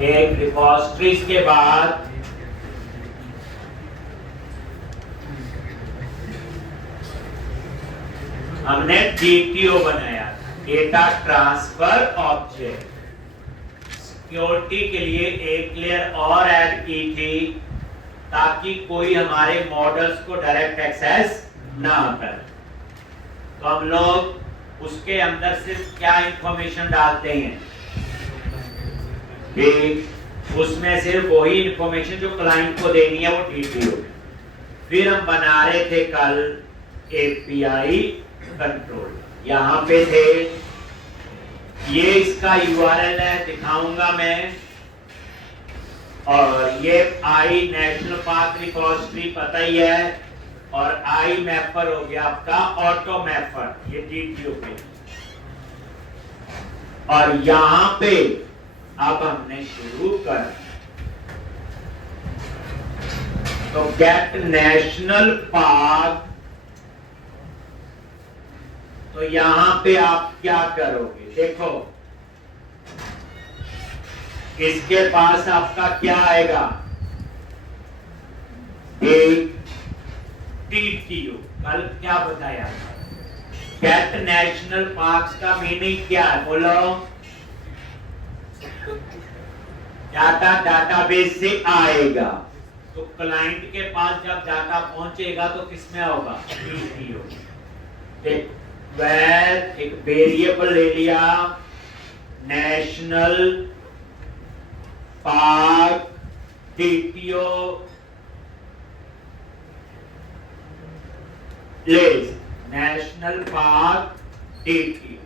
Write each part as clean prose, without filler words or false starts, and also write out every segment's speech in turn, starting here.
एक रिपोजिटरीज के बाद हमने DTO बनाया, डेटा ट्रांसफर ऑब्जेक्ट। सिक्योरिटी के लिए एक लेयर और ऐड की थी ताकि कोई हमारे मॉडल्स को डायरेक्ट एक्सेस ना करे। तो हम लोग उसके अंदर सिर्फ क्या इंफॉर्मेशन डालते हैं कि उसमें सिर्फ वही इंफॉर्मेशन जो क्लाइंट को देनी है वो DTO। फिर हम बना रहे थे कल API कंट्रोल, यहाँ पे थे, ये इसका URL है, दिखाऊंगा मैं। और ये आई नेशनल पार्क रिपोजिटरी पता ही है, और आई मैपर हो गया आपका ऑटो मैपर, ये DTO पे। और यहां पे अब हमने शुरू कर, तो गेट नेशनल पार्क। तो यहां पे आप क्या करोगे, देखो इसके पास आपका क्या आएगा, एक DTO। कल क्या बताया, गेट नेशनल पार्क्स का मीनिंग क्या है, बोलो। डाटा डाटाबेस से आएगा, तो क्लाइंट के पास जब डाटा पहुंचेगा तो किसमें होगा, DTO। एक वेरिएबल ले लिया, national park DTO place, national park DTO,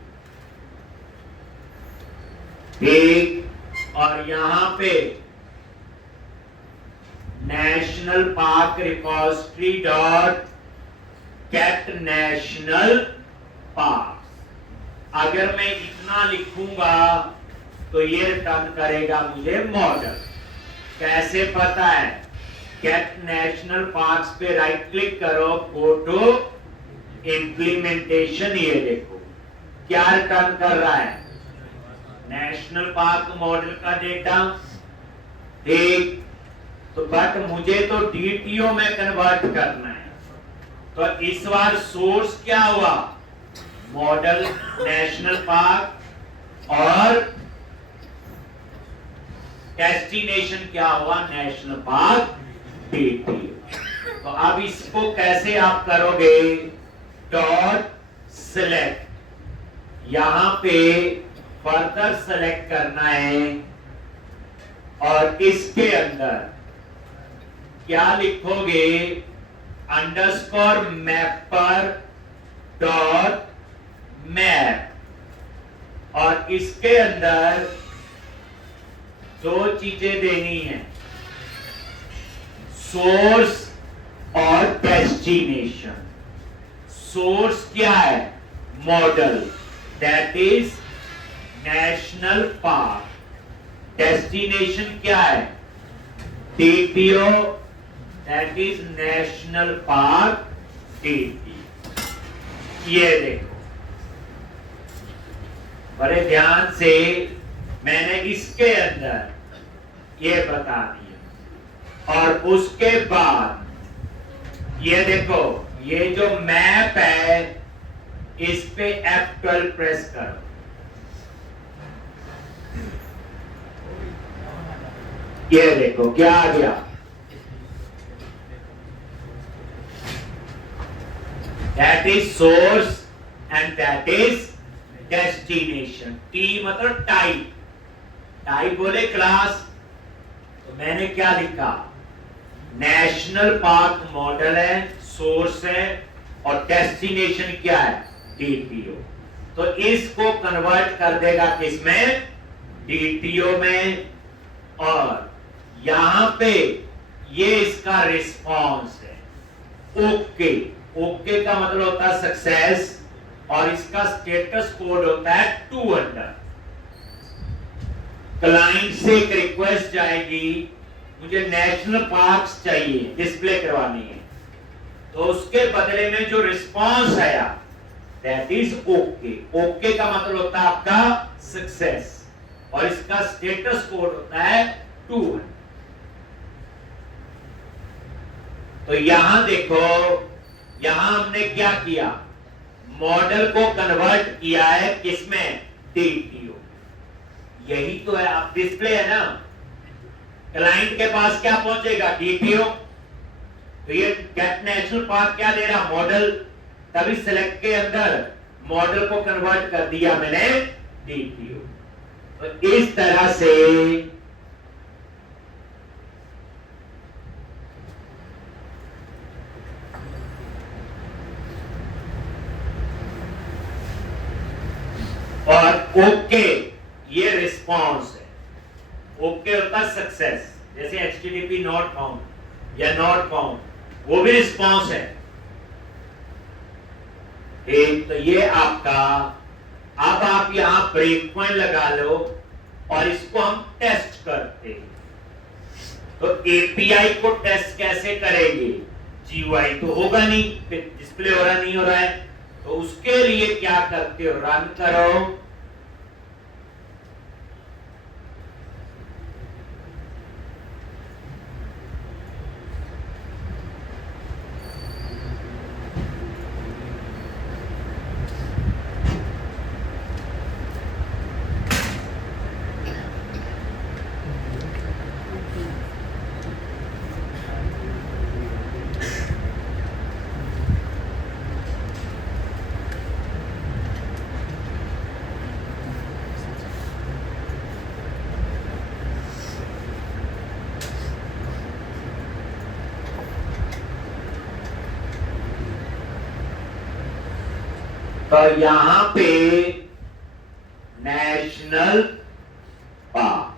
ठीक। और यहां पे national park repository dot gate national park. अगर मैं इतना लिखूंगा तो ये रिटर्न करेगा मुझे मॉडल। कैसे पता है, गेट नेशनल पार्क्स पे राइट क्लिक करो, गो टू इंप्लीमेंटेशन, ये देखो क्या रिटर्न कर रहा है, नेशनल पार्क मॉडल का डेटा, ठीक। तो बट मुझे तो DTO में कन्वर्ट करना है, तो इस बार सोर्स क्या हुआ, मॉडल नेशनल पार्क, और डेस्टिनेशन क्या हुआ, नेशनल पार्क DTO। तो अब इसको कैसे आप करोगे, डॉट सिलेक्ट, यहां पे फर्दर सेलेक्ट करना है, और इसके अंदर क्या लिखोगे, अंडरस्कोर मैपर डॉट मैप, और इसके अंदर दो चीजें देनी है, सोर्स और डेस्टिनेशन। सोर्स क्या है, model, that is national park. Destination क्या है, DTO, that is national park DTO। ये देखो बड़े ध्यान से मैंने इसके अंदर ये बता दिया, और उसके बाद ये देखो, ये जो मैप है इस पे F12 प्रेस करो, ये देखो क्या आ गया, that is source and that is destination। T मतलब टाइप, टाइप बोले क्लास, तो मैंने क्या लिखा, नेशनल पार्क मॉडल है, सोर्स है, और डेस्टिनेशन क्या है, DTO। तो इसको कन्वर्ट कर देगा किसमें, DTO में, और यहां पे ये इसका रिस्पॉन्स है, ओके। ओके का मतलब होता है सक्सेस, और इसका स्टेटस कोड होता है टू अंडर। क्लाइंट से एक रिक्वेस्ट जाएगी, मुझे नेशनल पार्क्स चाहिए, डिस्प्ले करवानी है, तो उसके बदले में जो रिस्पॉन्स आया दैट इज ओके। ओके का मतलब होता है आपका सक्सेस। और इसका स्टेटस कोड होता है 200। तो यहां देखो, यहां हमने क्या किया, मॉडल को कन्वर्ट किया है किसमें, टीपीओ। यही तो है, अब डिस्प्ले है ना, क्लाइंट के पास क्या पहुंचेगा, टीपीओ। तो ये गेट नेशनल पार्क क्या दे रहा, मॉडल, तभी सेलेक्ट के अंदर मॉडल को कन्वर्ट कर दिया मैंने टीपीओ। तो इस तरह से और ओके ये रिस्पॉन्स है, ओके होता है सक्सेस, जैसे HTTP नॉट फाउंड या नॉट फाउंड, वो भी रिस्पॉन्स है। ठीक, तो ये आपका, अब आप यहां ब्रेक पॉइंट लगा लो और इसको हम टेस्ट करते हैं। तो एपीआई को टेस्ट कैसे करेंगे, जीयूआई तो होगा नहीं, डिस्प्ले हो रहा नहीं हो रहा है, तो उसके लिए क्या करते हो, रन करो, तो यहां पे नेशनल पार्क,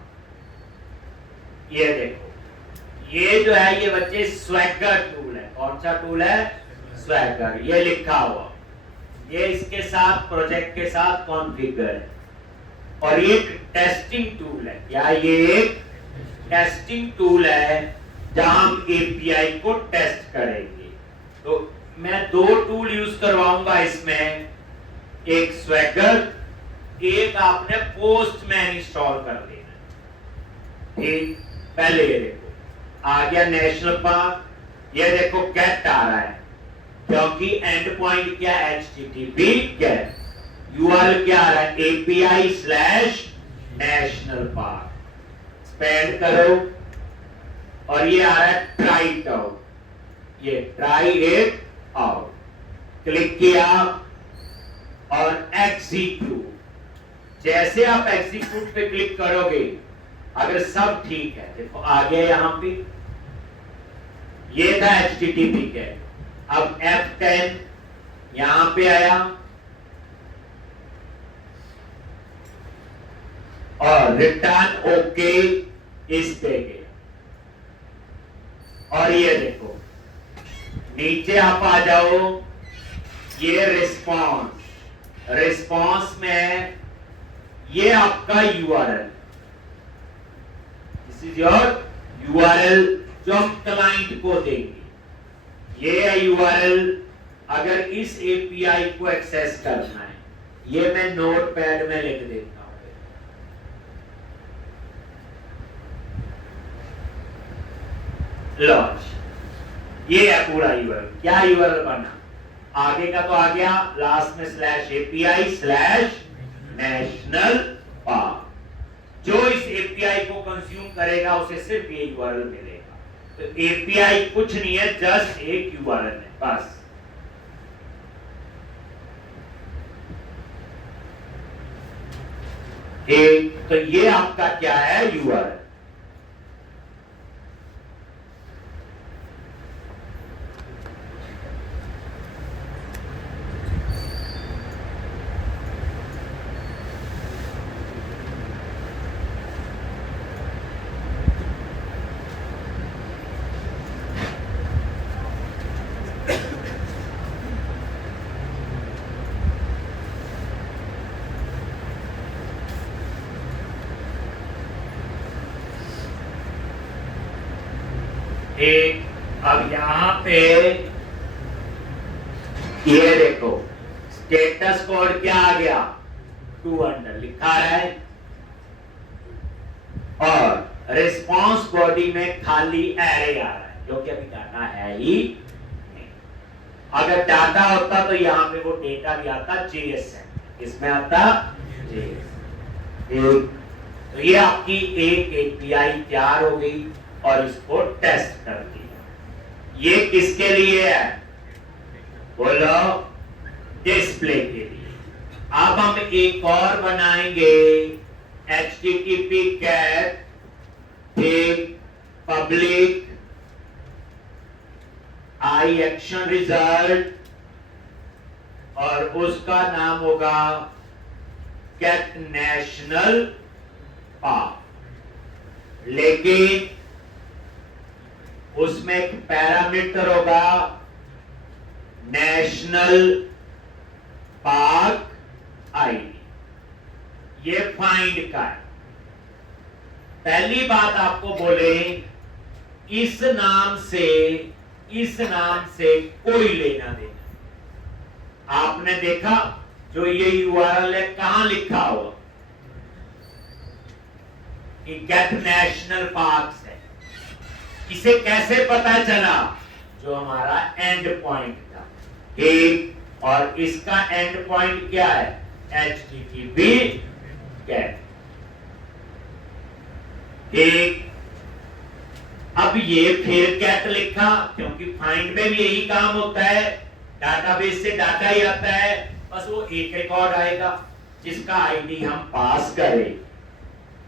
ये देखो, ये जो है ये बच्चे स्वैगर टूल है, कौन सा टूल है, स्वैगर, ये लिखा हुआ, ये इसके साथ प्रोजेक्ट के साथ कॉन्फ़िगर है। और ये एक टेस्टिंग टूल है, क्या ये एक टेस्टिंग टूल है जहां हम एपीआई को टेस्ट करेंगे। तो मैं दो टूल यूज करवाऊंगा इसमें, एक स्वैगर, एक आपने पोस्टमैन इंस्टॉल कर लेना। ठीक, पहले ये देखो आ गया नेशनल पार्क, ये देखो गेट आ रहा है क्योंकि एंड पॉइंट क्या, HTTP गेट, यूआरएल क्या आ रहा है, API/नेशनल पार्क, स्पेंड करो, और ये आ रहा है ट्राई इट आउट, ये ट्राई इट आउट, क्लिक किया और एग्जीक्यूट। जैसे आप एग्जीक्यूट पे क्लिक करोगे, अगर सब ठीक है, देखो आ गया यहां पे, ये था HTTP के, अब F10 यहां पे आया और रिटर्न ओके इस पे गया। और ये देखो नीचे आप आ जाओ, ये रिस्पॉन्स, रिस्पॉन्स में ये आपका URL, this is your URL जो हम क्लाइंट को देंगे, ये है यूआरएल। अगर इस एपीआई को एक्सेस करना है, ये मैं नोटपैड में लिख देता हूं, लॉन्च, ये है पूरा यूआरएल। क्या यूआरएल बना, आगे का तो आ गया, लास्ट में /API/नेशनल पार्क, जो इस एपीआई को कंज्यूम करेगा उसे सिर्फ ये यूआरएल मिलेगा। तो एपीआई कुछ नहीं है, जस्ट एक यूआरएल है बस। एक तो ये आपका क्या है, यूआरएल। एक, अब यहां पे ये देखो स्टेटस कोड क्या आ गया, 200 लिखा है, और रिस्पांस बॉडी में खाली एरे आ रहा है, जो कि अभी डाटा है ही नहीं। अगर डाटा होता तो यहाँ पे वो डेटा भी आता JSON, इसमें आता JSON। तो ये आपकी एक API तैयार हो गई और इसको टेस्ट कर दिया। ये किसके लिए है? बोलो, डिस्प्ले के लिए। अब हम एक और बनाएंगे HTTP कैट एक पब्लिक आई एक्शन रिजल्ट, और उसका नाम होगा गेट नेशनल पार्क। लेकिन उसमें एक पैरामीटर होगा नेशनल पार्क आईडी। ये फाइंड का है। पहली बात आपको बोले, इस नाम से कोई लेना देना। आपने देखा जो ये URL है कहां लिखा हुआ कि गेट नेशनल पार्क्स है। इसे कैसे पता चला? जो हमारा एंड पॉइंट था एक, और इसका एंड पॉइंट क्या है? HTTP कैट एक। अब ये फिर कैट लिखा क्योंकि फाइंड में भी यही काम होता है, डाटाबेस से डाटा ही आता है, बस वो एक रिकॉर्ड आएगा जिसका आईडी हम पास करें।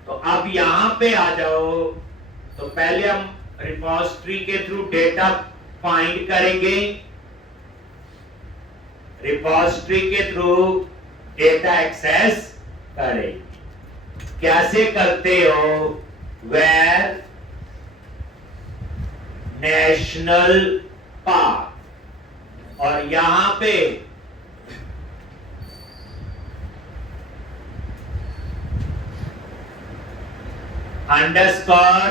तो अब यहां पे आ जाओ। तो पहले हम रिपोजिटरी के थ्रू डेटा फाइंड करेंगे, रिपोजिटरी के थ्रू डेटा एक्सेस करें। कैसे करते हो? वेयर नेशनल पार्क, और यहां पे underscore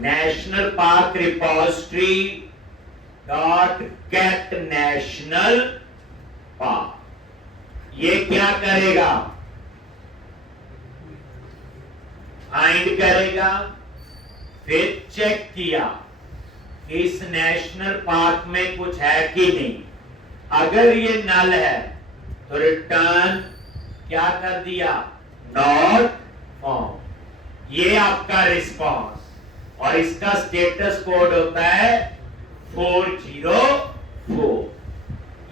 national park repository dot gate national park. ये क्या करेगा? फाइंड करेगा। फिर चेक किया इस नेशनल पार्क में कुछ है कि नहीं। अगर ये नल है तो रिटर्न क्या कर दिया? Not found. ये आपका रिस्पांस, और इसका स्टेटस कोड होता है 404।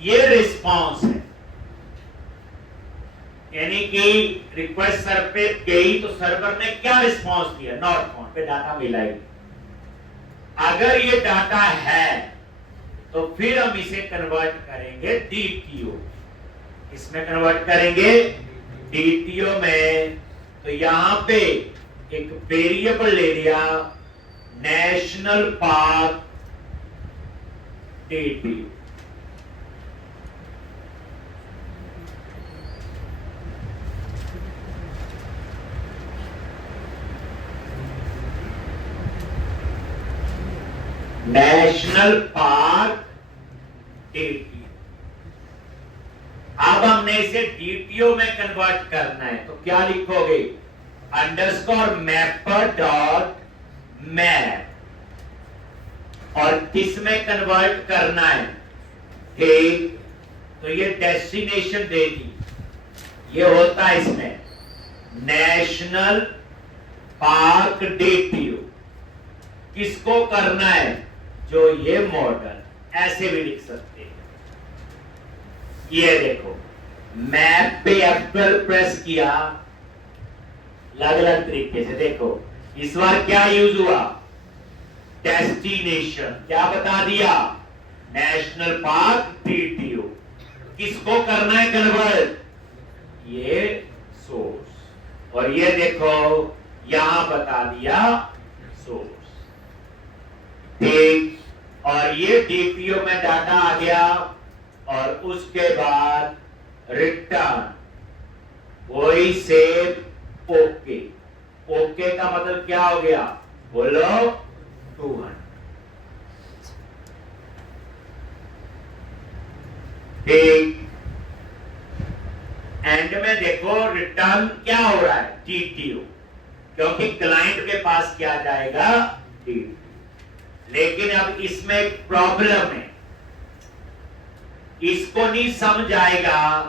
ये रिस्पांस है, यानी कि रिक्वेस्ट सर्वर पे गई तो सर्वर ने क्या रिस्पांस दिया? नॉट फाउंड पे डाटा मिला ही। अगर ये डाटा है तो फिर हम इसे कन्वर्ट करेंगे DTO। इसमें कन्वर्ट करेंगे DTO में। तो यहां पे एक वेरिएबल ले लिया national park DTO। National park DTO। अब हमने इसे DTO में कन्वर्ट करना है, तो क्या लिखोगे? अंडरस्कोर मैपर डॉट मैप, और किस में कन्वर्ट करना है? ठीक, तो ये डेस्टिनेशन दे दी। ये होता है इसमें नेशनल पार्क DTO। किसको करना है? जो ये मॉडल, ऐसे भी लिख सकते हैं। ये देखो, मैप पे F12 प्रेस किया, अलग अलग तरीके से देखो। इस बार क्या यूज हुआ? डेस्टिनेशन। क्या बता दिया? National park DTO। किसको करना है कन्वर्ट? ये सोर्स। और ये देखो यहां बता दिया सोर्स। ठीक, और ये DTO में डाटा आ गया, और उसके बाद रिटर्न वही सेव ओके। ओके का मतलब क्या हो गया? बोलो 200। ठीक, एंड में देखो रिटर्न क्या हो रहा है? DTO। क्योंकि क्लाइंट के पास क्या जाएगा, डेट। लेकिन अब इसमें एक प्रॉब्लम है, इसको नहीं समझ आएगा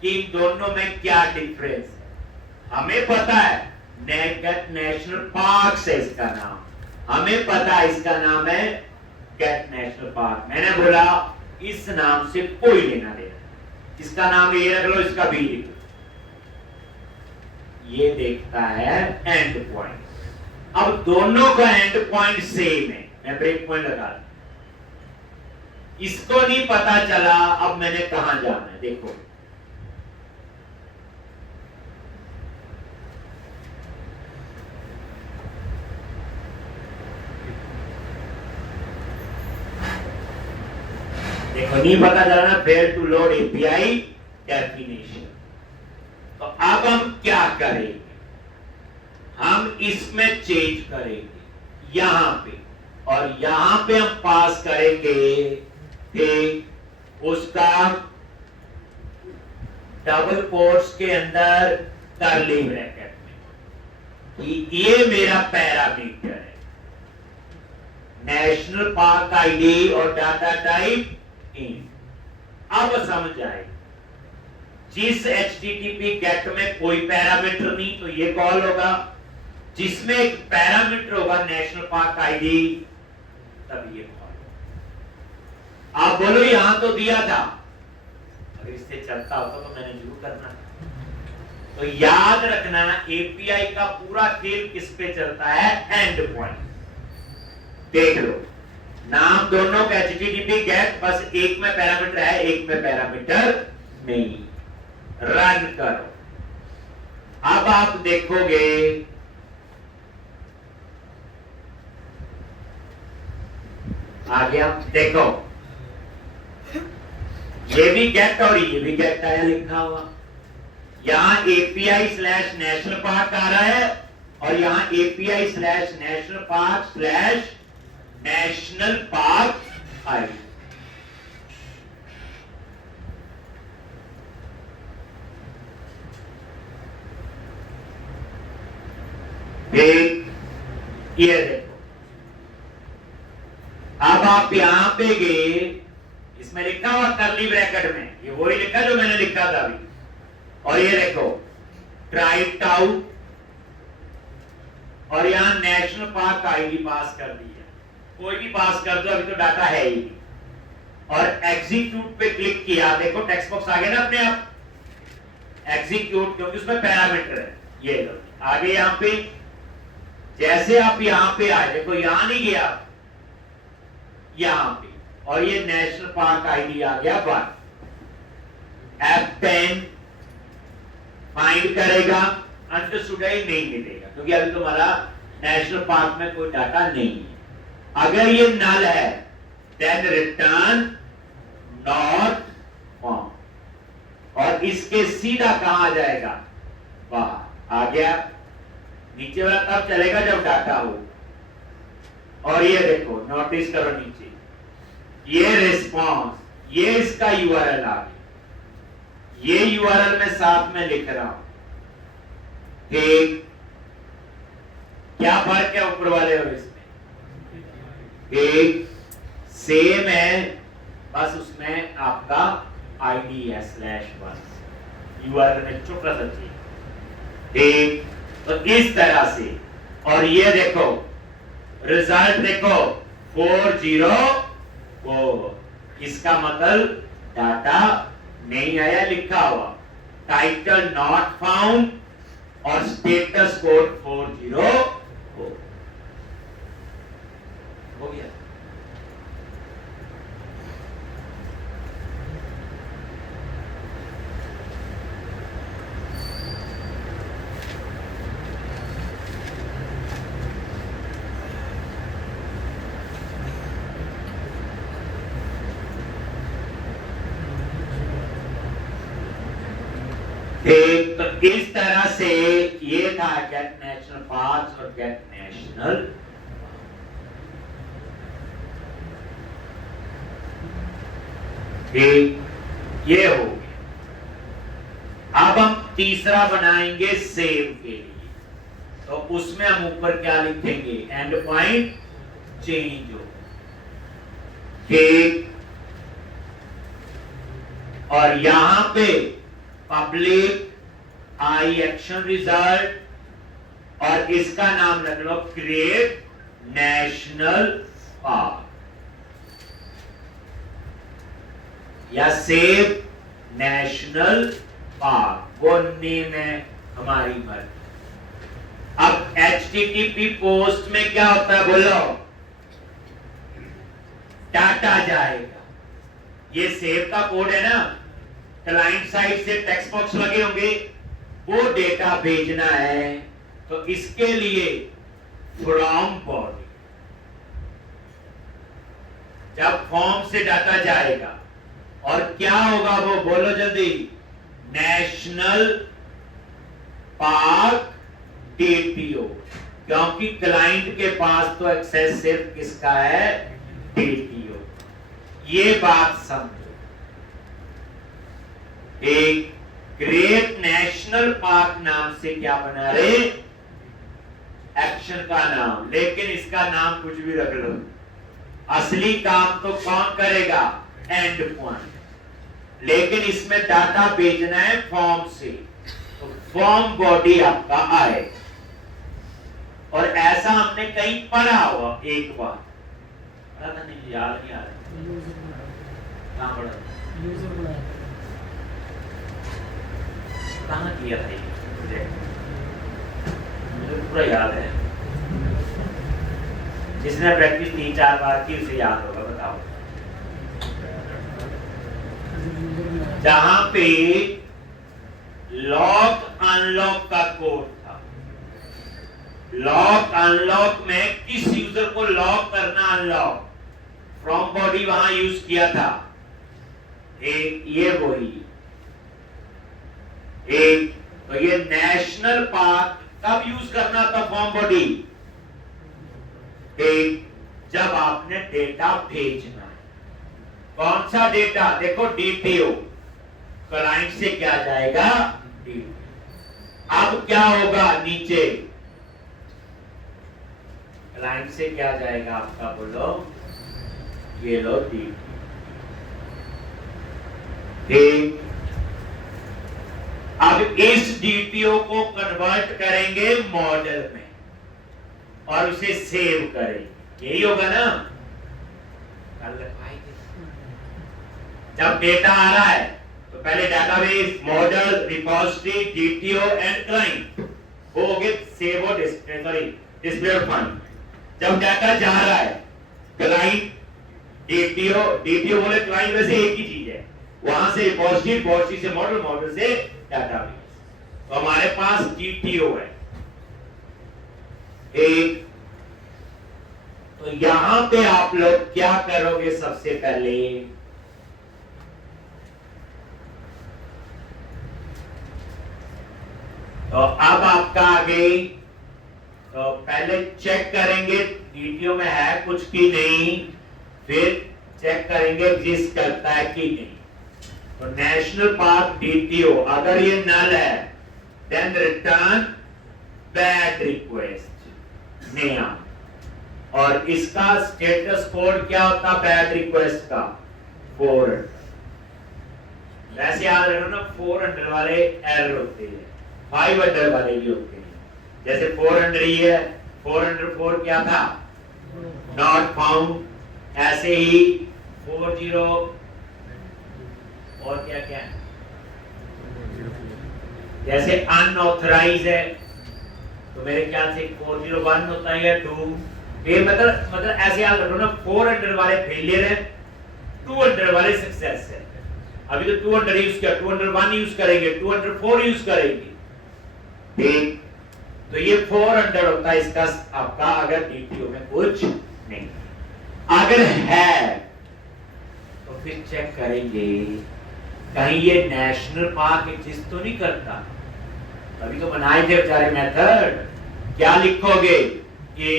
कि इन दोनों में क्या डिफरेंस है। हमें पता है गेट नेशनल पार्क से इसका नाम, हमें पता है इसका नाम है गेट नेशनल पार्क। मैंने बोला इस नाम से कोई लेना देना, इसका नाम ये रख लो, इसका भी लिख लो। ये देखता है एंड पॉइंट। अब दोनों का एंड पॉइंट सेम है, मैं ब्रेक पॉइंट लगा रहा, इसको नहीं पता चला अब मैंने कहां जाना है। देखो देखो नहीं पता चला ना, fail to load API definition. तो अब हम क्या करेंगे, हम इसमें चेंज करेंगे यहां पे, और यहां पे हम पास करेंगे उसका डबल कोट्स के अंदर कर्ली ब्रैकेट में कि ये मेरा पैरामीटर है, नेशनल पार्क आईडी और डाटा टाइप इन। अब समझ आए, जिस HTTP गेट में कोई पैरामीटर नहीं तो ये कॉल होगा, जिसमें एक पैरामीटर होगा नेशनल पार्क आईडी तब ये कॉल। आप बोलो यहां तो दिया था, अगर इससे चलता होता तो मैंने जरूर करना था। तो याद रखना एपीआई का पूरा खेल किस पे चलता है, एंड पॉइंट। देख लो नाम दोनों का HTTP गेट, बस एक में पैरामीटर है एक में पैरामीटर नहीं। रन करो, अब आप देखोगे आ गया। देखो ये भी गेट और ये भी गेट आया लिखा हुआ, यहां API स्लैश नेशनल पार्क आ रहा है और यहां API slash national park slash national park ID. ये देखो, अब आप यहां पे गए, इसमें लिखा हुआ कर्ली ब्रैकेट में, ये वही लिखा जो मैंने लिखा था अभी। और ये देखो ट्राइट आउट, और यहां नेशनल पार्क आईडी पास कर दी है, कोई भी पास कर दो, अभी तो डाटा है ही। और एग्जीक्यूट पे क्लिक किया, देखो टेक्स्ट बॉक्स आ गया ना अपने आप, एग्जीक्यूट, क्योंकि उसमें पैरामीटर है। ये लो आगे यहां पे, जैसे आप यहां पे आए, देखो यहां नहीं गया, यहां पे, और ये नेशनल पार्क आईडी आ गया 1। F10 फाइंड करेगा, अंडरस्टूड है नहीं मिलेगा क्योंकि अभी तुम्हारा नेशनल पार्क में कोई डाटा नहीं है। अगर ये नल है देन रिटर्न नॉट फाउंड, और इसके सीधा कहां आ जाएगा, बाहर आ गया। नीचे वाला तब चलेगा जब डाटा हो। और ये देखो नोटिस करो नीचे, ये रिस्पांस, ये इसका यूआरएल आ गया, ये यूआरएल मैं साथ में लिख रहा हूं। ठीक, क्या फर्क है ऊपर वाले और इसमें, एक सेम है, बस उसमें आपका आईडी है /1, यूआरएल में छोटा सा चीज। ठीक, तो इस तरह से, और ये देखो रिजल्ट देखो 404, इसका मतलब डाटा नहीं आया लिखा हुआ, टाइटल नॉट फाउंड और स्टेटस कोड 404 हो गया। तो इस तरह से ये था गेट नेशनल पार्क और गेट नेशनल। ये हो गया। अब हम तीसरा बनाएंगे सेव के लिए। तो उसमें हम ऊपर क्या लिखेंगे, एंड पॉइंट चेंज हो, ठीक। और यहां पे पब्लिक आई एक्शन रिजल्ट, और इसका नाम रख लो क्रिएट नेशनल पार्क या सेव नेशनल पार्क, वो नेम है हमारी मर्जी। अब HTTP पोस्ट में क्या होता है बोलो, डाटा जाएगा, ये सेव का कोड है ना, क्लाइंट साइड से टेक्स्ट बॉक्स लगे होंगे, वो डेटा भेजना है, तो इसके लिए फ्रॉम बॉडी, जब फॉर्म से डाटा जाएगा और क्या होगा वो बोलो जल्दी, नेशनल पार्क DTO, क्योंकि क्लाइंट के पास तो एक्सेस सिर्फ किसका है, DTO। ये बात समझो, एक ग्रेट नेशनल पार्क नाम से क्या बना रहे, एक्शन का नाम, लेकिन इसका नाम कुछ भी रख लो, असली काम तो कौन करेगा, एंड पॉइंट, लेकिन इसमें डाटा भेजना है फॉर्म से, तो फॉर्म बॉडी आपका आए। और ऐसा हमने कहीं पढ़ा हुआ एक बार, पढ़ा था नहीं, याद नहीं आ रहा, कहां पढ़ा, कहां किया था ये, मुझे पूरा याद है, जिसने प्रैक्टिस 3-4 बार की उसे याद होगा, बताओ। जहां पे लॉक अनलॉक का कोड था, लॉक अनलॉक में किस यूजर को लॉक करना, अनलॉक, फ्रॉम बॉडी वहां यूज किया था, एक ये वही एक, तो ये नेशनल पार्क कब यूज करना था, फॉर्म बॉडी, एक जब आपने डेटा भेजना है, कौन सा डेटा, देखो DTO, क्लाइंट से क्या जाएगा, DTO। अब क्या होगा नीचे, क्लाइंट से क्या जाएगा आपका, बोलो, ये लो DTO, ठीक। अब इस DTO को कन्वर्ट करेंगे मॉडल में और उसे सेव करेंगे, यही होगा ना, जब डेटा आ रहा है तो पहले database, model, repository, DTO and client, वो हो गए सेव और डिस्प्ले और फाइंड। जब डाटा जा रहा है, क्लाइंट, DTO बोले क्लाइंट, वैसे एक ही चीज है, वहां से रिपोजिटरी, रिपोजिटरी से मॉडल, मॉडल से डाटाबेस, तो हमारे पास DTO है एक। तो यहां पे आप लोग क्या करोगे, सबसे पहले तो अब आपका आगे, तो पहले चेक करेंगे DTO में है कुछ की नहीं, फिर चेक करेंगे एग्जिस्ट करता है कि नहीं। तो नेशनल पार्क DTO अगर ये नल है, देन रिटर्न बैड रिक्वेस्ट नया, और इसका स्टेटस कोड क्या होता, बैड रिक्वेस्ट का 400। वैसे याद रखो ना, 400 वाले एरर होते हैं, 500 वाले भी होते हैं, जैसे 400 ही है, 404 क्या था, नॉट फाउंड, ऐसे ही 40 और क्या क्या है, जैसे अनऑथराइज है, तो मेरे ख्याल से 401 होता है या 2, ये मतलब ऐसे याद रखो ना, 400 वाले फेलियर है, 200 वाले सक्सेस है। अभी तो 200 यूज किया, 201 यूज करेंगे, 204 यूज करेंगे, ठीक। तो ये 400 होता है इसका आपका, अगर DTO में कुछ नहीं, अगर है तो फिर चेक करेंगे कहीं ये नेशनल पार्क एग्जिस्ट तो नहीं करता, अभी तो बनाए थे बेचारे मेथड, क्या लिखोगे कि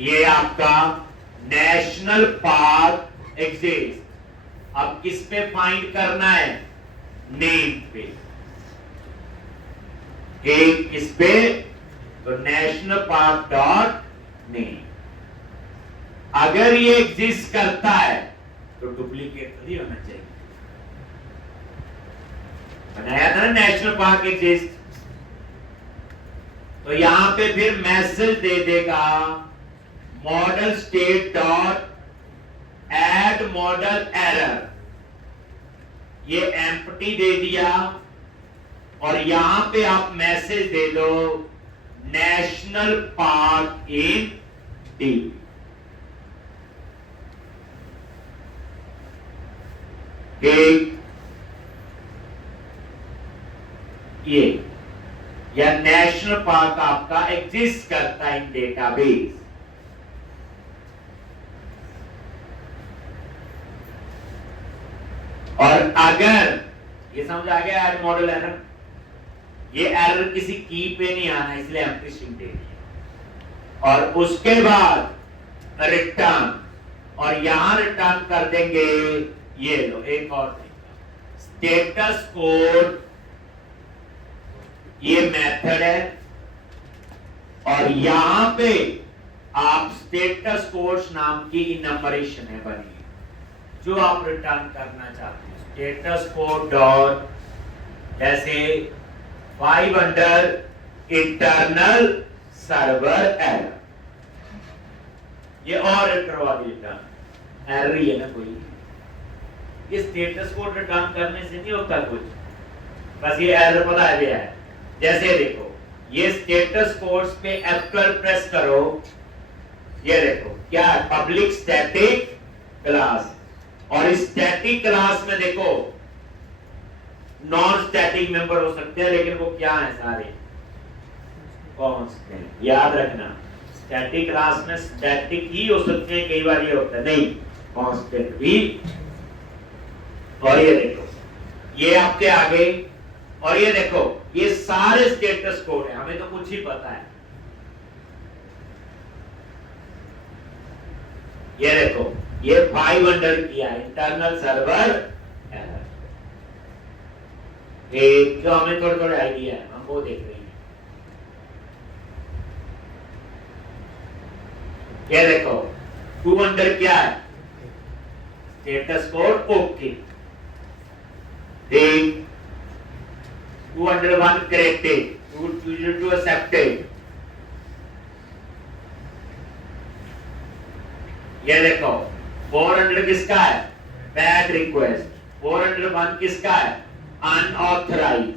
ये आपका नेशनल पार्क एग्जिस्ट, अब किस पे फाइंड करना है, नेम पे, एक किस पे, तो नेशनल पार्क डॉट नेम। अगर ये एग्जिस्ट करता है तो डुप्लीकेट थोड़ी होना चाहिए। बनाया था ना नेशनल पार्क एग्जिस्ट, तो यहां पे फिर मैसेज दे देगा model state dot add model error, ये एम्प्टी दे दिया और यहां पे आप मैसेज दे दो नेशनल पार्क इन डी। ये या नेशनल पार्क आपका एग्जिस्ट करता है इन डेटाबेस। और अगर ये समझ आ गया एड मॉडल एरर, ये एरर किसी की पे नहीं आना इसलिए एम्प्टी स्ट्रिंग दे दिया। और उसके बाद रिटर्न, और यहां रिटर्न कर देंगे ये लो एक और स्टेटस कोड, ये मेथड है और यहां पे आप स्टेटस कोड नाम की इनम्बरेशन है बनी जो आप रिटर्न करना चाहते हैं। स्टेटस कोड डॉट जैसे 5 अंडर इंटरनल सर्वर एरर, ये और करवा दिया एरर ही है ना कोई। ये स्टेटस कोड रिटर्न करने से नहीं होता कुछ, बस ये एरर बताया गया है। जैसे देखो ये स्टेटस कोड्स पे F12 प्रेस करो, ये देखो क्या है पब्लिक स्टैटिक क्लास, और इस स्टैटिक क्लास में देखो नॉन स्टैटिक मेंबर हो सकते हैं लेकिन वो क्या है सारे कांस्टेंट। याद रखना स्टैटिक क्लास में स्टैटिक ही हो सकते हैं, कई बार ये होता है नहीं कांस्टेंट भी। और ये देखो ये आपके आगे, और ये देखो ये सारे स्टेटस कोड है, हमें तो कुछ ही पता है। ये देखो ये 5 अंडर किया इंटरनल सर्वर एरर, जो हमें थोड़े थोड़े आइडिया है हम वो देख रहे हैं। ये देखो 2 अंडर क्या है status code okay, 2 under 1 corrected, 2 accepted. ये देखो 4 अंडर किसका है बैड रिक्वेस्ट, 4 अंडर 1 किसका है अनऑथराइज,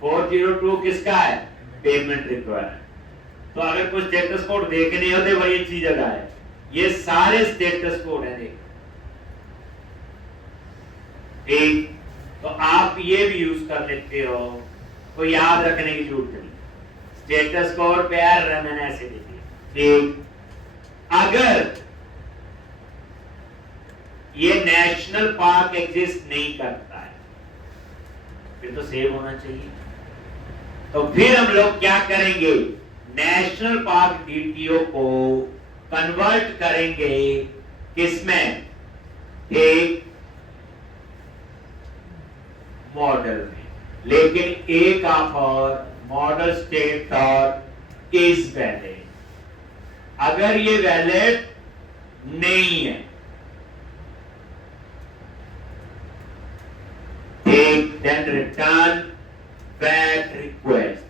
402 किसका है पेमेंट रिक्वायर्ड। तो अगर कुछ स्टेटस कोड देखने होते वही अच्छी जगह है, ये सारे स्टेटस कोड है देखो। ठीक, तो आप ये भी यूज कर लेते हो, कोई याद रखने की जरूरत नहीं। स्टेटस कोड पे एरर मैंने ऐसे दे दिया। ठीक, अगर ये नेशनल पार्क एग्जिस्ट नहीं करता है फिर तो सेव होना चाहिए। तो फिर हम लोग क्या करेंगे नेशनल पार्क डीटीओ को कन्वर्ट करेंगे किसमें, एक मॉडल में, लेकिन एक offer model state dot is valid. अगर ये वैलिड नहीं है then return back request।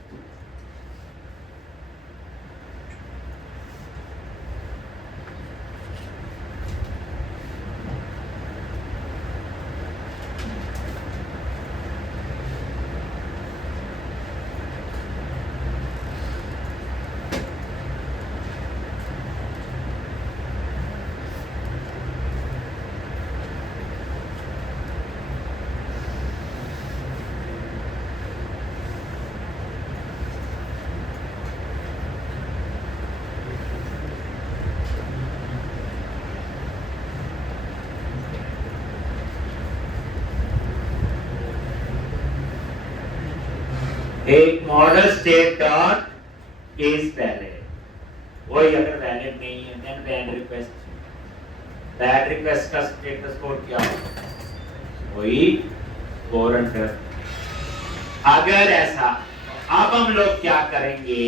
एक model state dot is valid, वही अगर वैलिड नहीं है then bad request. Bad request का स्टेटस कोड क्या होगा वही 4 अंडर। अगर ऐसा, अब हम लोग क्या करेंगे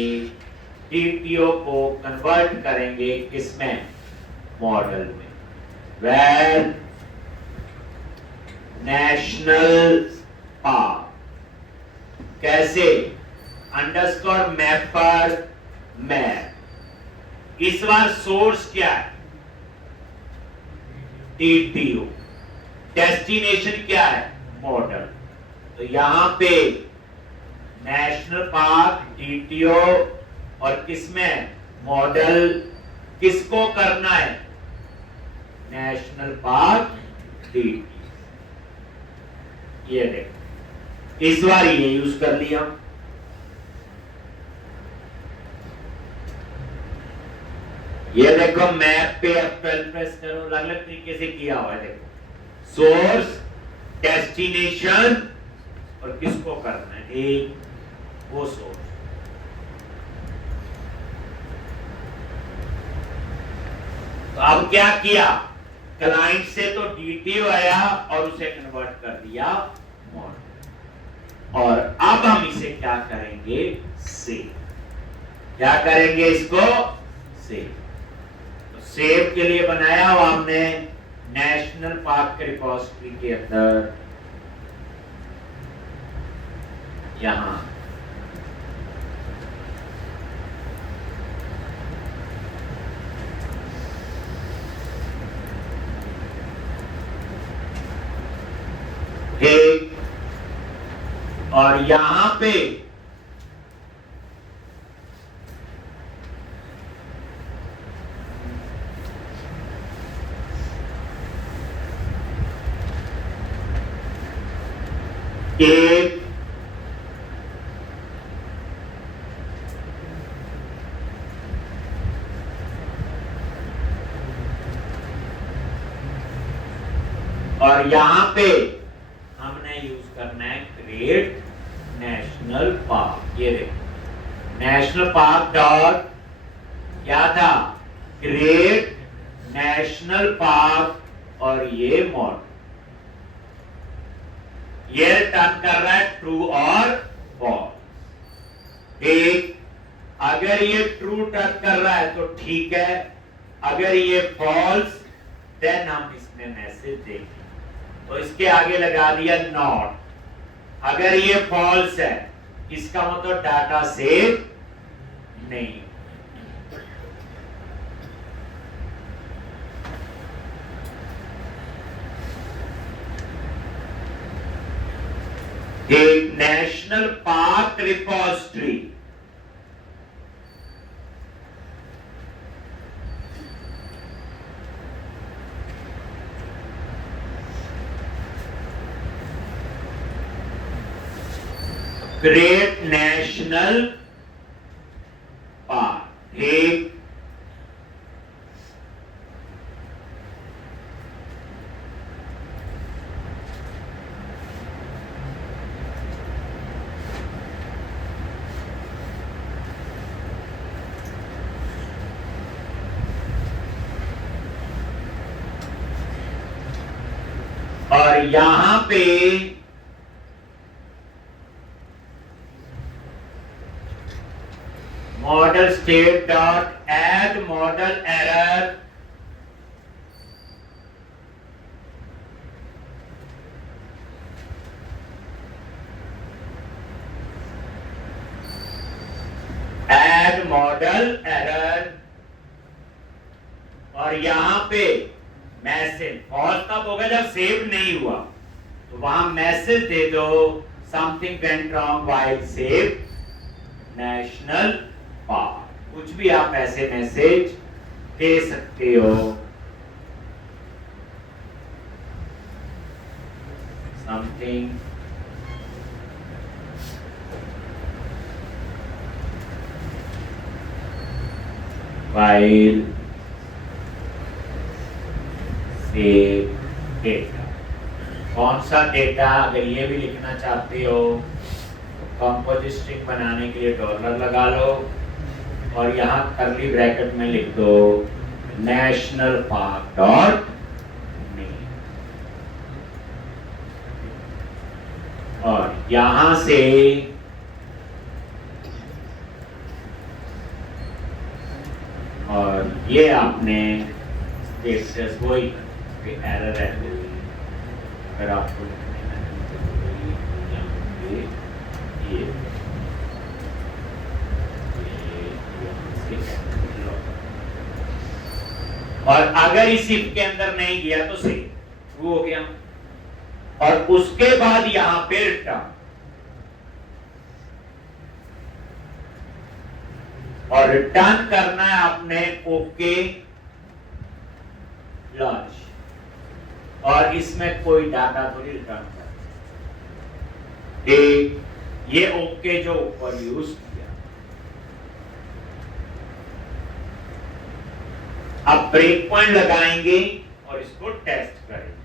डीटीओ को कन्वर्ट करेंगे किसमें, मॉडल में। वेर नेशनल पार्क, कैसे, अंडरस्कोर मैपर मैप। इस बार सोर्स क्या है, डीटीओ, डेस्टिनेशन क्या है, मॉडल। तो यहां पे नेशनल पार्क डीटीओ और किसमें, मॉडल, किसको करना है, नेशनल पार्क डीटीओ। ये देखो इस बार ये यूज कर लिया। ये देखो मैप पे F12 प्रेस करो, अलग अलग तरीके से किया हुआ है। देखो सोर्स, डेस्टिनेशन और किसको करना है, एक वो सोर्स। तो अब क्या किया, क्लाइंट से तो डीटीओ आया और उसे कन्वर्ट कर दिया मॉडल। और अब हम इसे क्या करेंगे, सेव। क्या करेंगे इसको, सेव। तो सेव के लिए बनाया हुआ हमने नेशनल पार्क के रिपोजिटरी के अंदर, यहां एक, और यहां पे एक, और यहां पे हमने यूज करना है क्रिएट नेशनल पार्क। ये देखो नेशनल पार्क डॉट क्या था, क्रिएट नेशनल पार्क और ये मॉडल। ये रिटर्न कर रहा है ट्रू और फॉल्स। ठीक, अगर ये ट्रू टर्न कर रहा है तो ठीक है, अगर ये फॉल्स देन हम इसमें मैसेज देंगे। तो इसके आगे लगा दिया नॉट। अगर ये फॉल्स है इसका मतलब डाटा सेव नहीं। एक national park repository, create national park. एक, और यहां पे model state dot add model error, add model error. और यहां पे मैसेज फॉल्स तब होगा जब सेव नहीं हुआ, तो वहां मैसेज दे दो something went wrong while save national park. कुछ भी आप ऐसे मैसेज दे सकते हो। Something while save data. कौन सा डेटा, अगर ये भी लिखना चाहते हो कंपोजिट स्ट्रिंग बनाने के लिए डॉलर लगा लो और यहाँ कर्ली ब्रैकेट में लिख दो नेशनल पार्क डॉट नेम। और यहां से ये आपने स्टेटस वही एरर है, अगर आपको ये और अगर इस इफ के अंदर नहीं गया तो सही वो हो गया। और उसके बाद यहां पे रिटर्न, और रिटर्न करना है आपने ओके लॉन्च, और इसमें कोई डाटा थोड़ी रिटर्न कर, ये ओके जो ऊपर यूज किया। अब ब्रेक पॉइंट लगाएंगे और इसको टेस्ट करेंगे।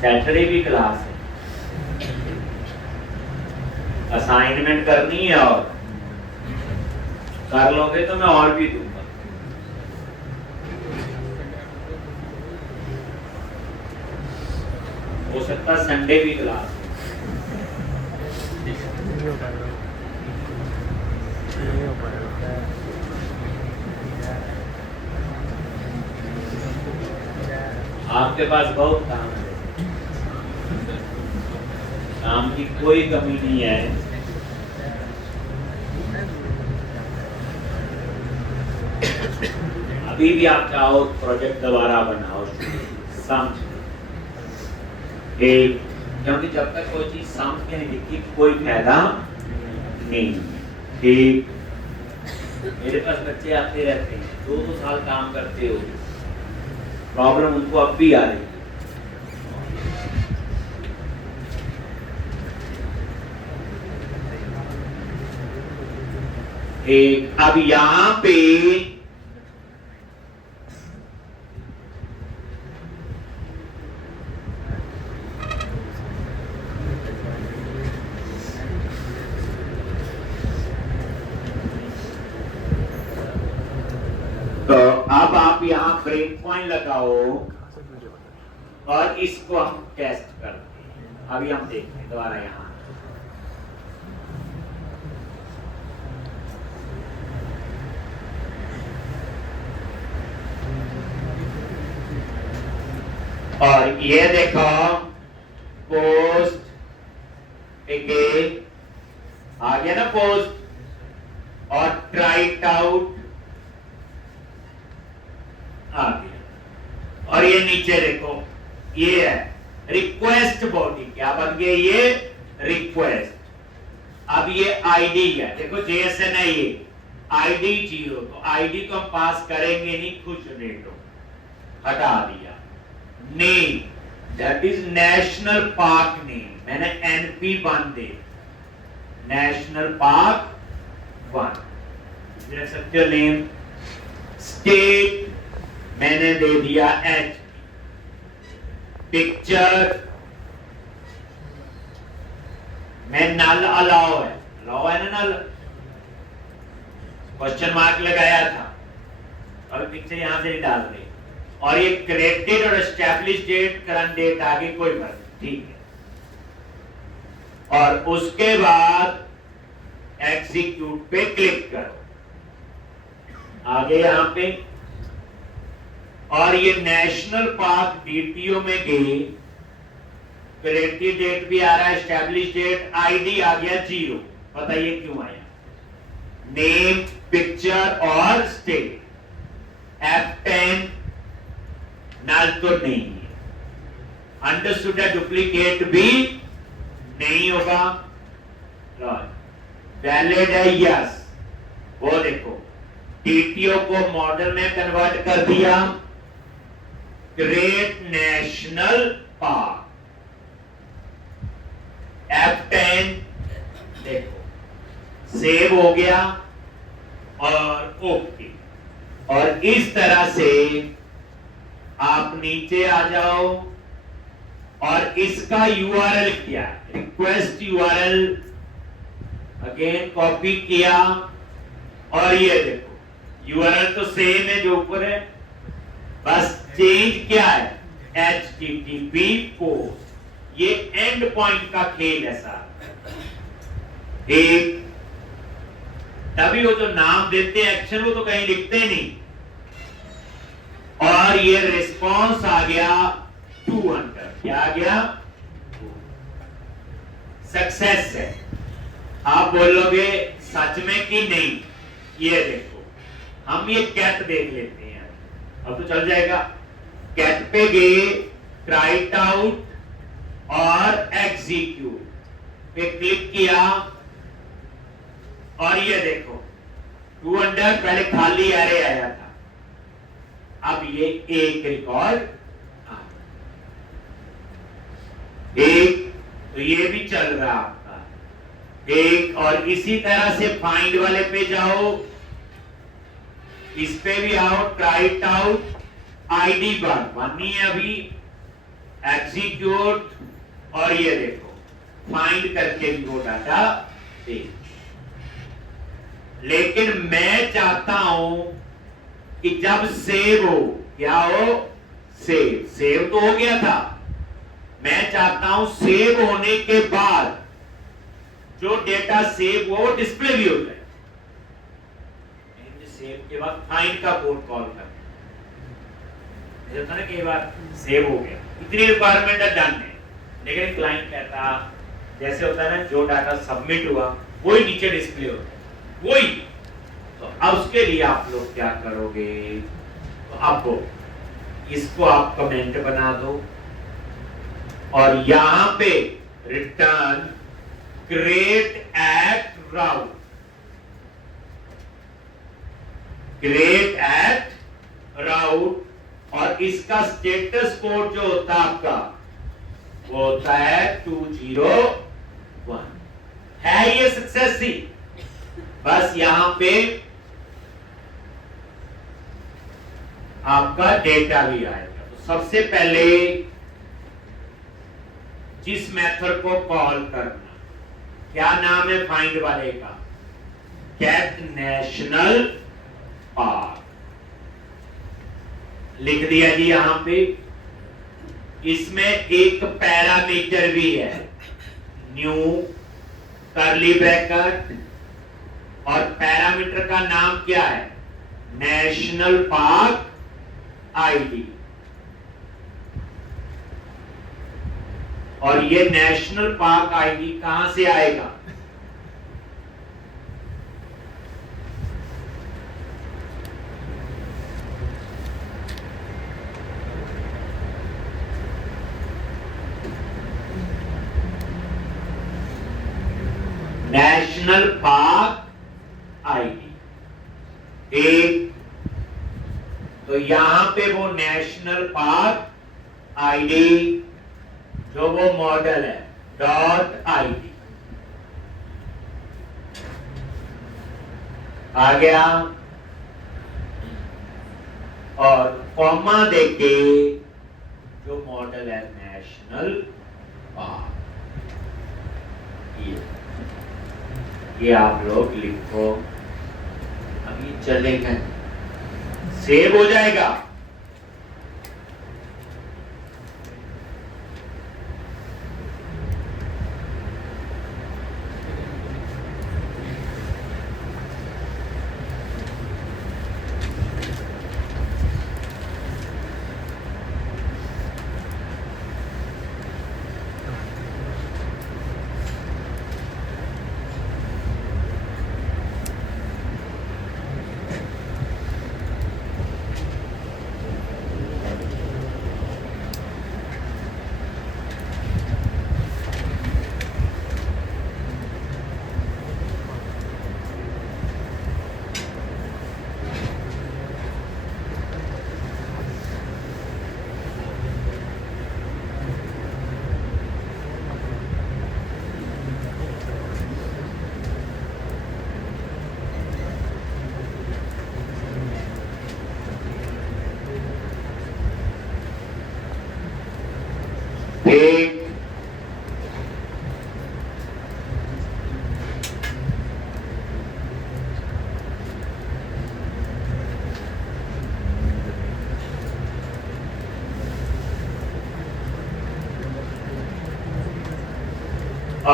सैटरडे भी क्लास है, असाइनमेंट करनी है और कर लोगे तो मैं और भी दूंगा। हो सकता संडे भी क्लास है। आपके पास बहुत काम है, काम की कोई कमी नहीं है। अभी भी आप चाहो प्रोजेक्ट दोबारा बनाओ, समझ, क्योंकि जब तक कोई चीज समझ के नहीं लिखी कोई फायदा नहीं। ठीक, मेरे पास बच्चे आते रहते हैं, 2 साल काम करते हो, प्रॉब्लम उनको अब भी आ रही है। अब यहां पे तो अब आप यहां ब्रेक पॉइंट लगाओ और इसको हम टेस्ट करते हैं। अभी हम देखते हैं दोबारा यहां, और ये देखो पोस्ट, आ गया ना पोस्ट, और ट्राइट आउट आ गया। और ये नीचे देखो, ये है रिक्वेस्ट बॉडी, क्या बन गया ये रिक्वेस्ट। अब ये आईडी है, देखो जेएसएन है, ये आईडी 0, तो आईडी को हम पास करेंगे नहीं, कुछ रेटो हटा दिया। Name, that is national park name, मैंने NP1 दे, नेशनल पार्क 1 देख सकते हो नेम। स्टेट मैंने दे दिया H, पिक्चर मैं नल अलाउ है ना, नल क्वेश्चन मार्क लगाया था, और पिक्चर यहां से ही डाल दे। और ये क्रिएटेड और एस्टैब्लिश डेट, करंट डेट आगे कोई फर्क, ठीक है। और उसके बाद एग्जीक्यूट पे क्लिक करो, आगे यहां पे, और ये नेशनल पार्क डीटीओ में गए, क्रिएटेड डेट भी आ रहा है, एस्टैब्लिश डेट, आईडी आ गया 0, बताइए क्यों आया। नेम, पिक्चर और स्टेट, F10 नल तो नहीं है, अंडरस्टूड है, डुप्लीकेट भी नहीं होगा, वैलिड है यस, वो देखो टीटीओ को मॉडल में कन्वर्ट कर दिया, ग्रेट नेशनल पार्क, F10 देखो सेव हो गया, और ओके। और इस तरह से आप नीचे आ जाओ, और इसका यूआरएल क्या, रिक्वेस्ट यूआरएल अगेन कॉपी किया, और ये देखो यूआरएल तो सेम है जो ऊपर है, बस चेंज क्या है, HTTP पोस्ट। ये एंड पॉइंट का खेल है साहब। एक तभी वो जो नाम देते हैं एक्शन वो तो कहीं लिखते नहीं, और ये रिस्पॉन्स आ गया 200। क्या आ गया? सक्सेस है। आप बोलोगे सच में कि नहीं? ये देखो, हम ये कैट देख लेते हैं, अब तो चल जाएगा। कैट पे गए, राइट आउट और एग्जीक्यूट पे क्लिक किया, और ये देखो 200 पहले खाली एरे आया था, अब ये एक रिकॉर्ड एक, तो ये भी चल रहा आपका एक। और इसी तरह से फाइंड वाले पे जाओ, इस पे भी आओ, राइट आउट आईडी बार बनी है अभी, एग्जीक्यूट, और ये देखो फाइंड करके भी वो डाटा दे। लेकिन मैं चाहता हूं कि जब सेव हो, क्या हो? सेव। सेव तो हो गया था, मैं चाहता हूं सेव होने के बाद जो डेटा सेव हो वो डिस्प्ले भी हो जाए। सेव के बाद फाइंड का कोड कॉल कर, ना कई बार सेव हो गया, इतनी रिक्वायरमेंट है डन है, लेकिन क्लाइंट कहता जैसे होता है ना, जो डाटा सबमिट हुआ वही नीचे डिस्प्ले होता है, वही। तो अब उसके लिए आप लोग क्या करोगे? तो आपको इसको आप कमेंट बना दो, और यहां पे return great at route, great at route, और इसका स्टेटस कोड जो होता है आपका वो होता है 201। है ये सक्सेस ही। बस यहां पे आपका डेटा भी आएगा। तो सबसे पहले जिस मेथड को कॉल करना, क्या नाम है फाइंड वाले का? गेट नेशनल पार्क लिख दिया जी यहां पे। इसमें एक पैरामीटर भी है, न्यू कर्ली ब्रैकेट, और पैरामीटर का नाम क्या है? National park ID. और ये नेशनल पार्क आईडी कहां से आएगा? नेशनल पार्क आईडी एक, तो यहां पे वो नेशनल पार्क आईडी जो वो मॉडल है डॉट आईडी आ गया, और कॉमा देके जो मॉडल है नेशनल पार्क, ये आप लोग लिखो। अभी चलेगा, सेव हो जाएगा।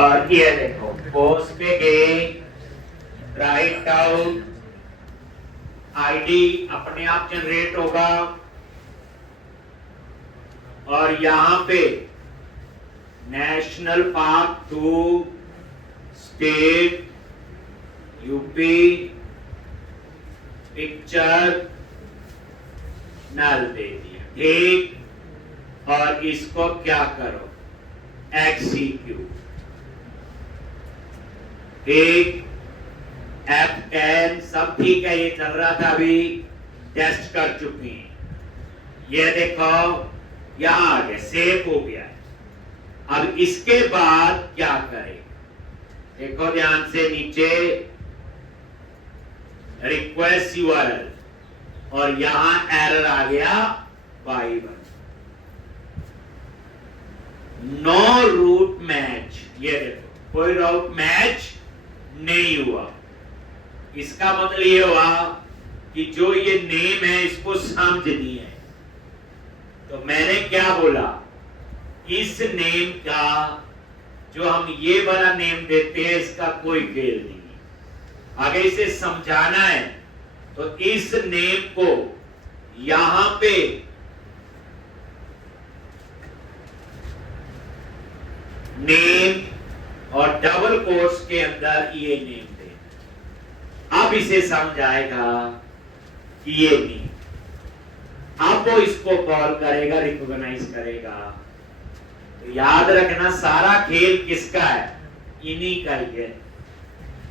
और ये देखो पोस्ट पे गए, राइट आउट, आईडी अपने आप जनरेट होगा और यहां पे national park 2 state UP picture null दे दिया, ठीक। और इसको क्या करो, एग्जीक्यूट, ठीक। F10 सब ठीक है, ये चल रहा था, अभी टेस्ट कर चुके हैं। ये देखो यहां आ गया, सेव हो गया। अब इसके बाद क्या करें, देखो ध्यान से नीचे रिक्वेस्ट यूआरएल और यहां एरर आ गया Y1, नो रूट मैच। ये देखो कोई रूट मैच नहीं हुआ। इसका मतलब ये हुआ कि जो ये नेम है इसको समझनी है। तो मैंने क्या बोला, इस नेम का जो हम ये वाला नेम देते हैं इसका कोई खेल नहीं, अगर इसे समझाना है तो इस नेम को यहां पे नेम और डबल कोट्स के अंदर ये नेम दे, अब इसे समझ आएगा कि ये नेम, अब वो इसको कॉल करेगा, रिकॉग्नाइज करेगा। तो याद रखना सारा खेल किसका है, इन्हीं का ही है।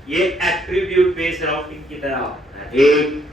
ये एट्रीब्यूट बेस्ड राउटिंग की तरह होता है। एक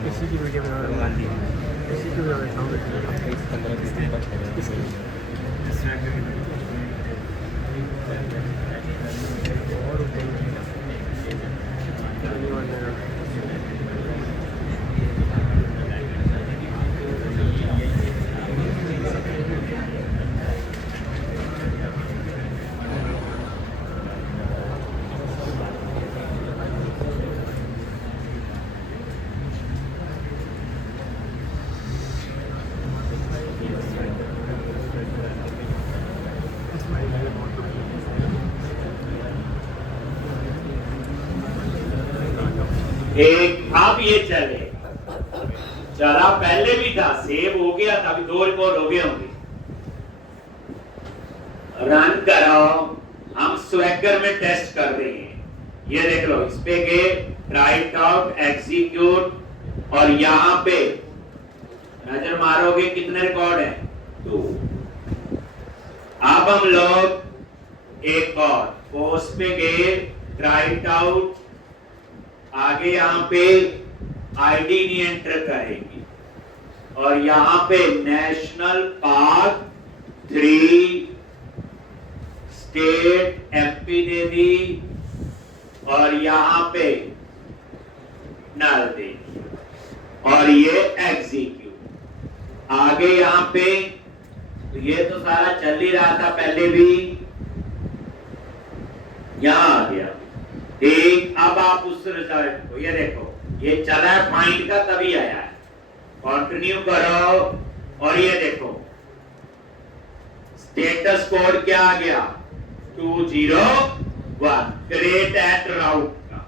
किसी की वीडियो बना दी, किसी की बना देता हूँ। 15-20 दिन बाद एक, अब ये चले, चला पहले भी था, सेव हो गया था, अभी 2 रिकॉर्ड हो गए होंगे। रन करो, हम स्वैगर में टेस्ट कर रहे हैं। ये देख लो, इस पे गए, राइट आउट, एग्जीक्यूट और यहां पे नजर मारोगे कितने रिकॉर्ड है, 2। अब हम लोग एक और पोस्ट पे गए, राइट आउट, आगे यहां पे आईडी नहीं एंटर करेंगे और यहां पे नेशनल पार्क 3 स्टेट एमपी दे दी और यहां पे नल दे दी और ये एग्जीक्यूट। आगे यहां पे तो ये तो सारा चल ही रहा था पहले भी, यहां आ गया, ठीक। अब आप उस रिजल्ट को, ये देखो ये चला है फाइंड का, तभी आया है, कंटिन्यू करो और ये देखो स्टेटस कोड क्या आ गया, 201, क्रिएट एट राउट का।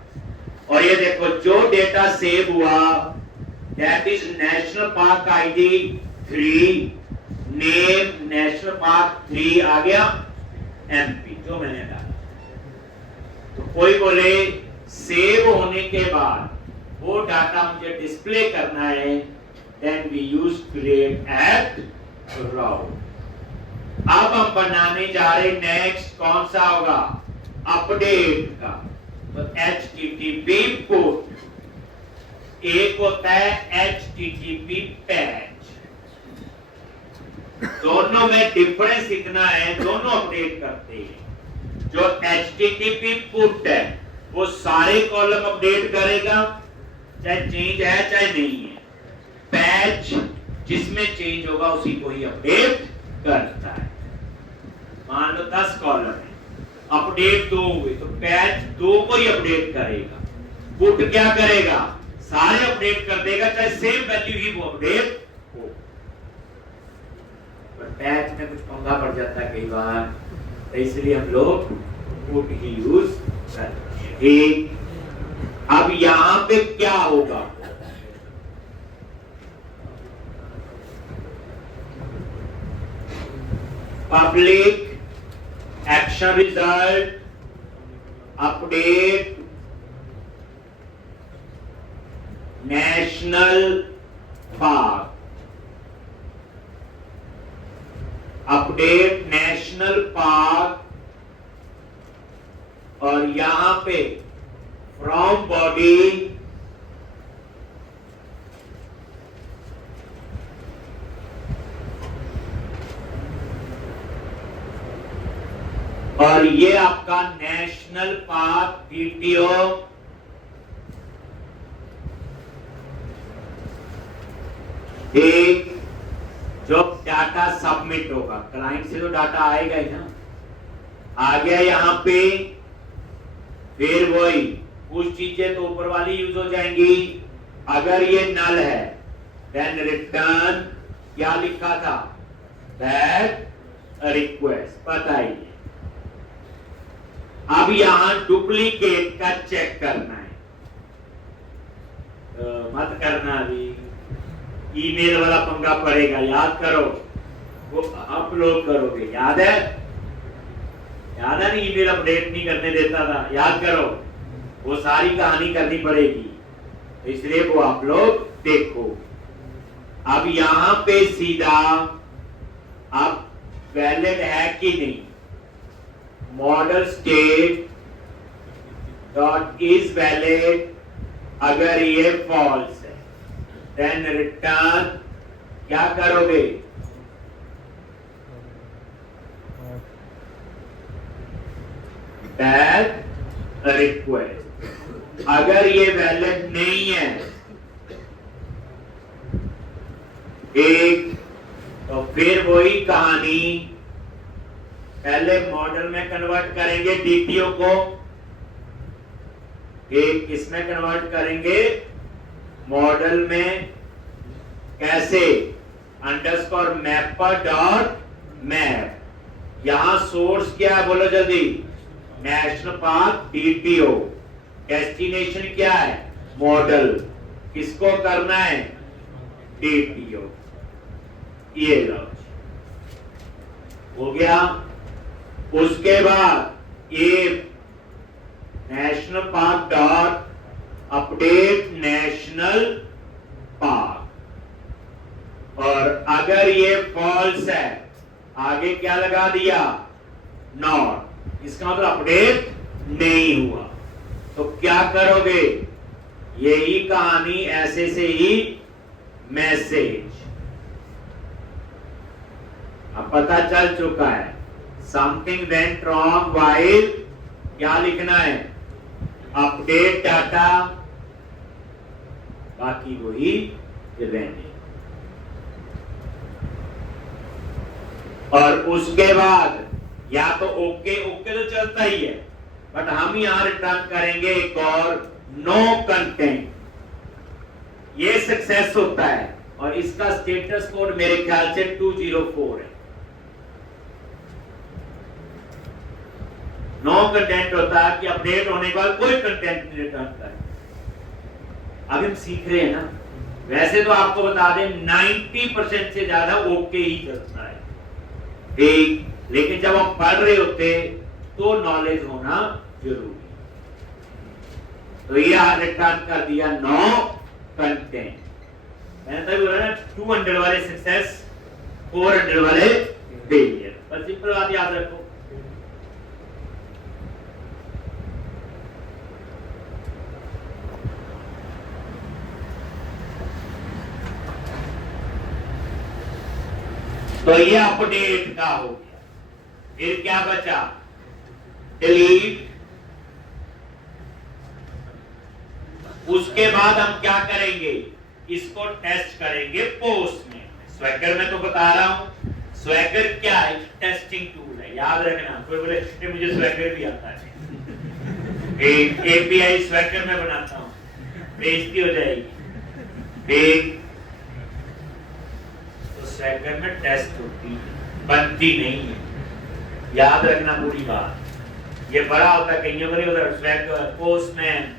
और ये देखो जो डेटा सेव हुआ that is national park ID 3, name national park 3 आ गया, एमपी जो मैंने डाला। तो कोई बोले सेव होने के बाद वो डाटा मुझे डिस्प्ले करना है, then we use create at route. अब हम बनाने जा रहे नेक्स्ट, कौन सा होगा, अपडेट का। तो तो HTTP पुट, एक होता है HTTP पैच। दोनों में डिफरेंस इतना है, दोनों अपडेट करते हैं। जो HTTP पुट है वो सारे कॉलम अपडेट करेगा, चाहे चेंज है चाहे नहीं है। पैच जिसमें चेंज होगा उसी को ही अपडेट करता है। मान लो 10 कॉलम है, अपडेट 2 हुए तो पैच 2 को ही अपडेट करेगा। पुट क्या करेगा? सारे अपडेट कर देगा, चाहे सेम वैल्यू ही वो अपडेट हो। पर पैच में कुछ पंगा पड़ जाता है कई बार, तो इसलिए हम लोग पुट ही यूज करते हैं। ठीक, अब यहां पे क्या होगा? Public action result update national park, update national park, और यहां पे फ्रॉम बॉडी और ये आपका नेशनल पार्क डीटीओ एक जो डाटा सबमिट होगा क्लाइंट से, तो डाटा आएगा ही ना। आ गया यहां पे, फिर वही कुछ चीजें तो ऊपर वाली यूज हो जाएंगी। अगर ये नल है देन रिटर्न क्या लिखा था? दैट रिक्वेस्ट, पता ही है। अब यहां डुप्लीकेट का चेक करना है, तो मत करना, अभी ईमेल वाला पंगा पड़ेगा, याद करो। वो अपलोड करोगे, याद है? याद है? नहीं, ईमेल अपडेट नहीं करने देता था, याद करो। वो सारी कहानी करनी पड़ेगी, तो इसलिए वो आप लोग देखो। अब यहां पे सीधा अब वैलिड है कि नहीं, model state dot is valid, अगर ये फॉल्स है देन रिटर्न क्या करोगे? That request. अगर ये वैलिड नहीं है एक, तो फिर वही कहानी, पहले मॉडल में कन्वर्ट करेंगे डीटीओ को, एक इसमें कन्वर्ट करेंगे मॉडल में। कैसे? Underscore mapper dot map. यहां सोर्स क्या है बोलो जल्दी? National park DTO. डेस्टिनेशन क्या है? मॉडल। किसको करना है? डीटीओ। ये लो, हो गया। उसके बाद ये national park dot update national park, और अगर ये फॉल्स है आगे क्या लगा दिया? नॉट। इसका मतलब अपडेट नहीं हुआ। तो क्या करोगे? यही कहानी ऐसे से ही मैसेज। अब पता चल चुका है समथिंग वेंट रॉन्ग वाइल, क्या लिखना है? अपडेट डाटा, बाकी वही रहने। और उसके बाद या तो ओके तो चलता ही है, बट हम यहां रिटर्न करेंगे एक और नो कंटेंट। ये सक्सेस होता है, और इसका स्टेटस कोड मेरे ख्याल से 204 है। नो कंटेंट होता है कि अपडेट होने के बाद कोई कंटेंट नहीं रिटर्न करे। अभी हम सीख रहे हैं ना, वैसे तो आपको बता दें 90% से ज्यादा ओके ही चलता है, ठीक। लेकिन जब हम पढ़ रहे होते तो नॉलेज होना जरूरी। तो ये रिटर्न कर दिया नो कंटेंट। मैंने तभी बोला ना 200 वाले सक्सेस, 400 वाले फेलियर। बस सिंपल बात याद रखो। तो ये अपडेट का हो गया। फिर क्या बचा? डिलीट। उसके बाद हम क्या करेंगे? इसको टेस्ट करेंगे पोस्ट में। स्वैगर में तो बता रहा हूं, स्वैगर क्या है? टेस्टिंग टूल है, याद रखना। कोई बोले मुझे स्वैगर भी आता है, एक एपीआई स्वैगर में बनाता हूं, बेइज्जती हो जाएगी। एक तो स्वैगर में टेस्ट होती है, बनती नहीं है, याद रखना पूरी बात। ये बड़ा होता है, कईयों को नहीं होता। स्वैगर पोस्टमैन,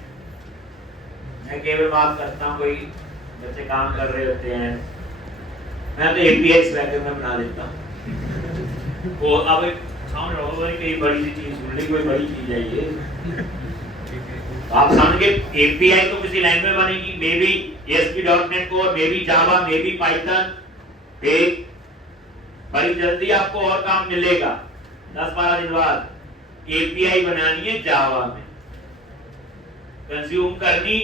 मैं केवल बात करता हूँ, कोई बच्चे काम कर रहे होते हैं, मैं तो एपीआई स्वैगर में बना देता हूँ। वो अब साउंड रहो कोई बड़ी सी चीज सुन ली, कोई बड़ी चीज है ये, आप समझ के एपीआई तो किसी लैंग्वेज बनेगी, may be ASP.NET core, may be Java, may be Python. एक बड़ी जल्दी आपको और काम मिलेगा, 10-12 दिन बाद। एपीआई बनानी है जावा में, कंज्यूम करनी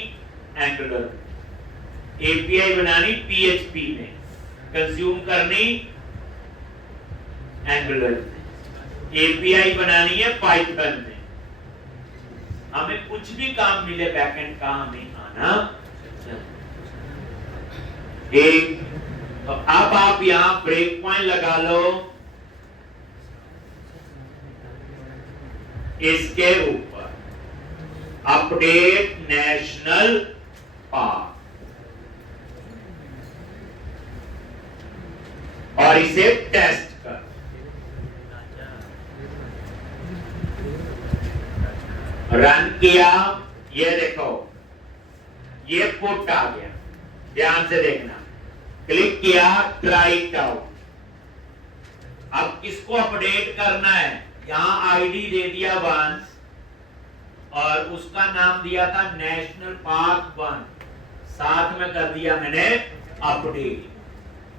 एंगुलर, एपीआई बनानी PHP में, कंज्यूम करनी एंगुलर, एपीआई बनानी है पाइथन में। हमें कुछ भी काम मिले बैकएंड का, हमें आना एक। तो अब आप यहां ब्रेक पॉइंट लगा लो इसके ऊपर, अपडेट नेशनल पार्क, और इसे टेस्ट कर। रन किया, ये देखो ये पुट आ गया, ध्यान से देखना। क्लिक किया, ट्राई इट आउट। अब किसको अपडेट करना है? यहां आईडी दे दिया 1 और उसका नाम दिया था नेशनल पार्क 1, साथ में कर दिया मैंने अपडेट।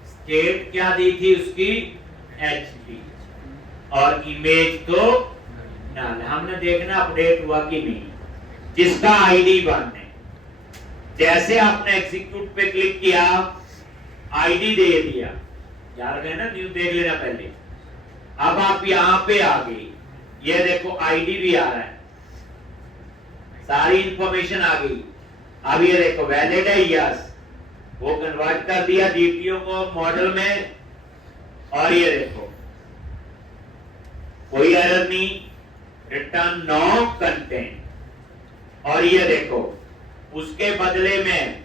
स्टेट क्या दी थी उसकी? HD, और इमेज तो नल। हमने देखना अपडेट हुआ कि नहीं, जिसका आईडी 1 है। जैसे आपने एग्जीक्यूट पे क्लिक किया, आईडी दे दिया, याद है ना, न्यूज देख लेना पहले। अब आप यहां पे आ गए, ये देखो आईडी भी आ रहा है, सारी इंफॉर्मेशन आ गई। अब ये देखो वैलिड है, यस, वो कन्वर्ट कर दिया जीपीओ को मॉडल में। और ये देखो कोई एरर नहीं, रिटर्न नो कंटेंट। और ये देखो उसके बदले में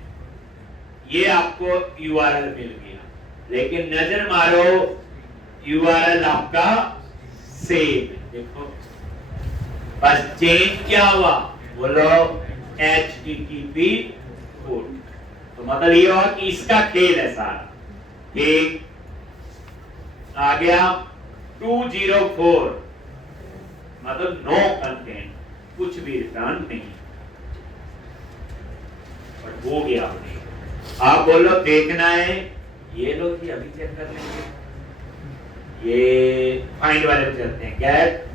ये आपको यूआरएल मिल गया, लेकिन नजर मारो यूआरएल आपका सेम। देखो बस चेंज क्या हुआ, बोलो HTTP कोड। तो मतलब ये हुआ कि इसका खेल है सारा। एक आ गया 204, मतलब नो कंटेंट, कुछ भी रिटर्न नहीं, पर हो गया। आप बोलो देखना है, ये लो जी, अभी चेक कर लेंगे। ये फाइंड वाले पे चलते हैं, get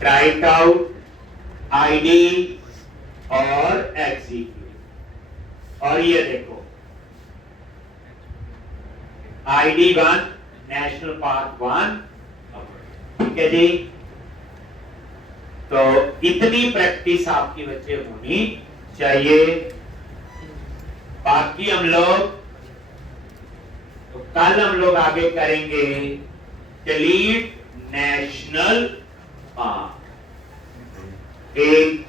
try it out, ID और एग्जीक्यूट। और ये देखो आईडी 1 नेशनल पार्क 1, ठीक है जी। तो इतनी प्रैक्टिस आपकी बच्चे होनी चाहिए। बाकी हम लोग तो कल हम लोग आगे करेंगे डिलीट नेशनल पार्क। एक